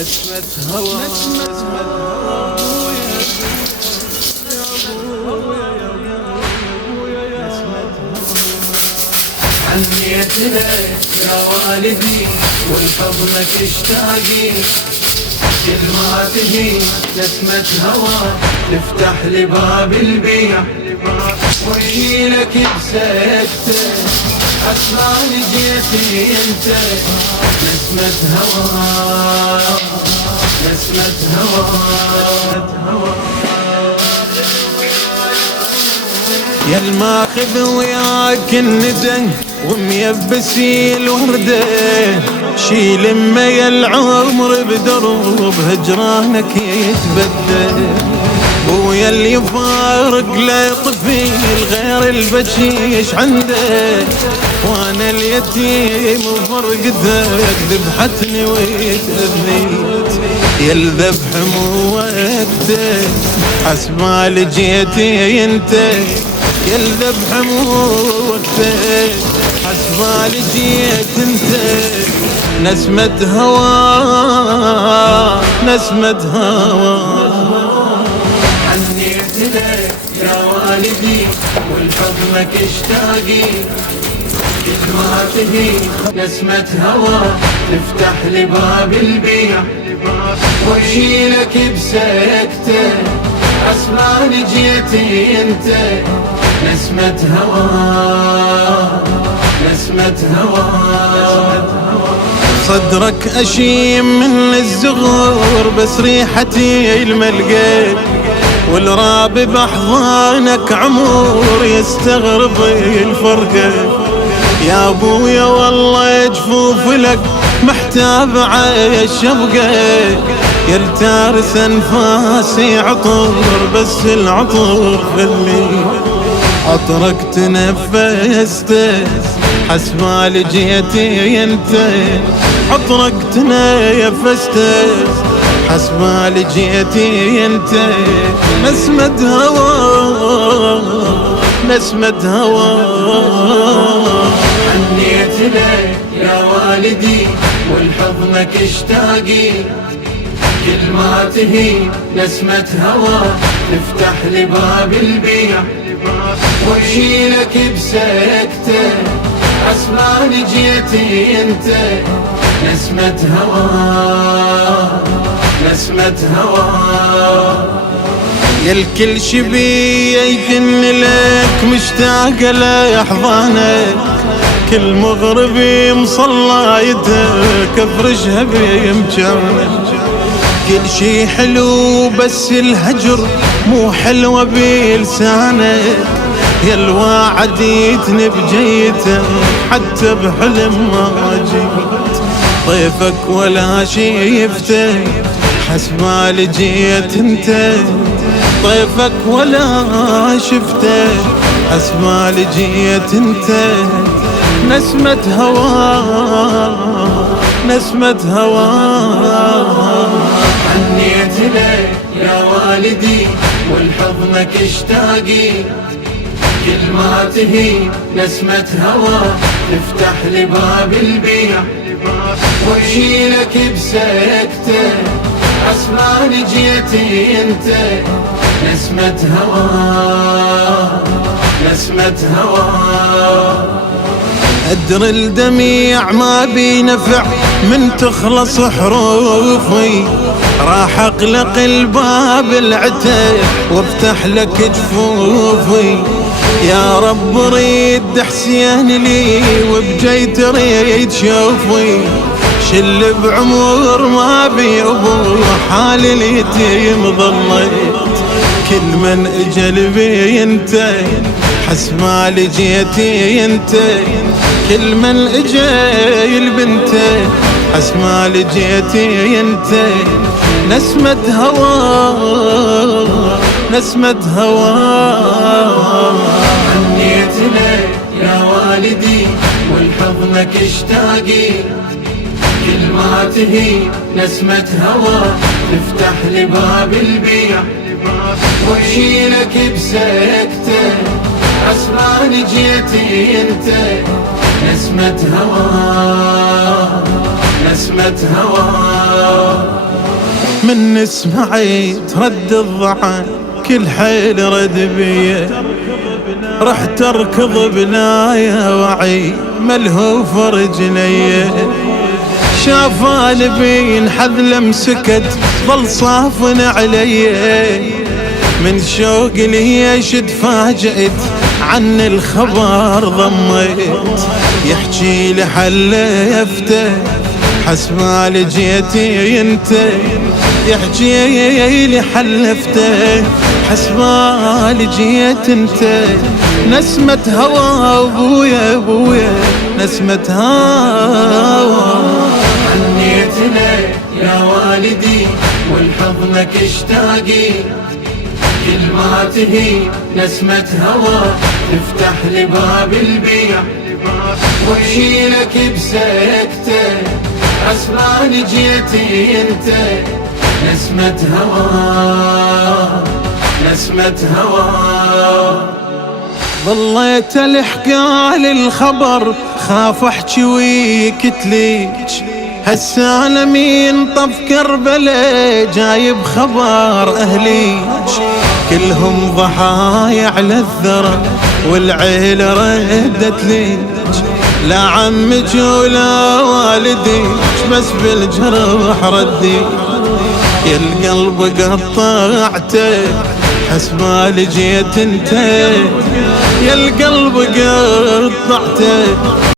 نسمة هوا حنيت لك يا والدي والحضنك اشتاقي، كل ما تجي نسمة هوا تفتح لي باب البيع واشيلك بسكتة عسران جيتي انت. نسمة هوا نسمة هوا يا الماخذ وياك الندى وميبسي الوردة، شيل يا العمر بدروب هجرانك يتبدل، ويا اللي يفارق لا يطفيل غير البشيش عندك، وانا اليتيم وفرقتك ذبحتني وتأذيت، يا الذبح مو وقتك حسبال جيتي انت، يا الذبح مو وقتك حسبال جيت انت. نسمة هوا نسمة هوا حنيت لك يا والدي والحضنك اشتاقي، كل ما تجي نسمة هوا تفتح لي باب البيع واشيلك بسكتة عسران جيتي انت. نسمة هوا نسمة هوا صدرك أشيم من الزغور بس ريحتي الملقيت، والراب بأحضانك عمور يستغرب الفرقة، يا ابويا والله جفوف لك محتاب عالشبقة، يا التارس انفاسي عطر بس العطر خلي عطرك تنفسته حسبال جيتي انت، عطرك تنفسته حسبال جيتي انت. نسمة هوا نسمة هوا حنيت لك يا والدي والحضنك اشتاقي، كل ما تهي نسمة هوا تفتح لي باب البيع واشيلك بسكتة عسران جيتي انت. نسمة هوا نسمة هوا يا الكل شبيه يكن لك مشتاق لأحضانك، كل مغربي مصلايتك افرشها بمجانك، كل شي حلو بس الهجر مو حلوة بلسانك، يا الواعد يتني بجيتك حتى بحلم ما جيت، ضيفك ولا شيفتك حسبال جيت انت، ضيفك ولا شفتك حسبال جيت انت. نسمة هوا نسمة هوا حنيت لك يا والدي والحضنك اشتاقي، كل ما تهي نسمة هوا تفتح لي باب البيع واشيلك بسكتة عسران جيتي انت. نسمة هوا نسمة هوا أدري الدميع ما بينفع من تخلص حروفي، راح أغلق الباب العتاب وافتح لك جفوفي، يا رب ريد حسين لي وبجي تريد شوفي، شل بعمر ما بي أبو حال اليتيم ظليت، كل من اجل بي انت حسبال جيتي انت، كل من اجل بنته حسبال جيتي انت. نسمة هوا نسمة هوا حنيت لك يا والدي والحضنك اشتاقي، كل ما تهي نسمة هوا تفتح لي باب البيع واشيلك بسكتة عسران جيتي انت. نسمة هوا نسمة هوا من اسمعي ترد الضعن كل حيل رد بيه، رحت اركض بنايا وعي ملهوف رجليه، شاف البين حذلم سكت ظل صافن علي، من شوق ليش تفاجأت عن الخبر ضميت، يحكي لي حلفته حسبالي جيتي انت، يحكي لي حلفته حسبالي جيت انت، نسمة هوا ابويا ابويا نسمة هوا. عنيت لك يا والدي والحضنك اشتاقي، كل ما تهي نسمة هوا تفتح لي باب البيع، واشيلك بسكته حسبالي جيتي انت، نسمة هوا نسمة هوا. ظليت الحقال الخبر خاف احكي ويكتليج، هسه انا مين طف كربلاء جايب خبر اهليج، كلهم ضحايا على الثرى والعيلة ردت ليج، لا عمك ولا والديك بس بالجرح ردي، يا القلب قطعته حسبالي جيت انت، يا القلب قطعته